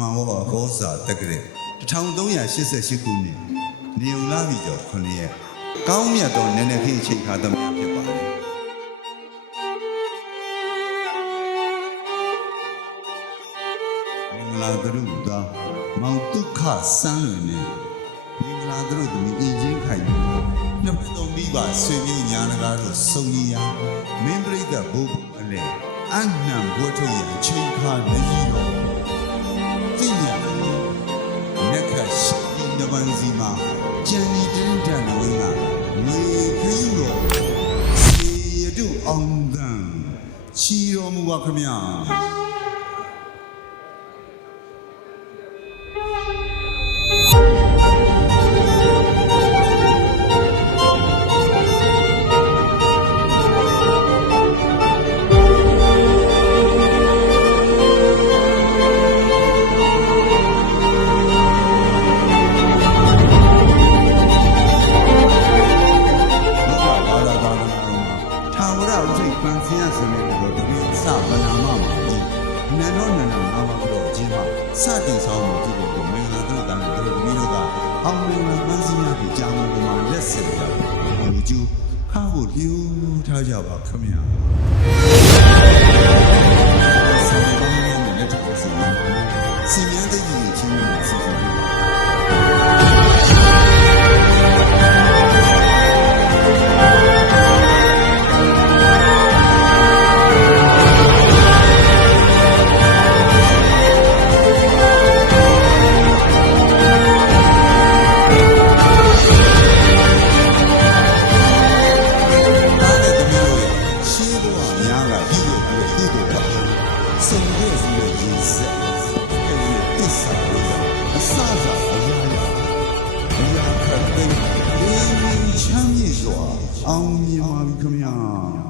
မြန်မာဝါကောစာတက္ကရာ1388ခုနှစ်နေုံလာပြီကျော်9ရက်ကောင်းမြတ်သောနည်းနည်းခင်းအချိန်ခါသမယဖြစ်ပါတယ်မင်္ဂလာသရုပ်သားမောင်ဒုက္ခစမ်းလွင်နဲ့မင်္ဂလာသရုပ်သမီးအင်ချင်းခိုင်နှစ်ဖက်သောမိဘဆွေမျိုးညာနကားတို့စုံညီရာမင်းပြိတ္တဘုဘအလဲအနှံဘွဲထုတ်ရန်ချိန်ခါနေရောသိညာနက်ခရှိနဗန်စီမှာကျန်ဒီတင်းတန်ဝင်းကမေခင်းတော်စီရတုအောင်တန်ချီတော်မူပါခမညာစတင်ဆောင်မှုကြည့်လို့မင်္ဂလာတို့တာနဲ့တို့မိတို့ကအောင်မင်္ဂလာပန်းစည်းများကိုကြာမလို့မှလက်ဆက်ကြတယ်လူကျူခါဖို့လျူထားကြပါခမညာဆောင်းပါးနဲ့လက်ထပ်စီမံသိတဲ့ချင်းမျိုးစီစဉ်အောင်မြင်ပါပြီခင်ဗျာ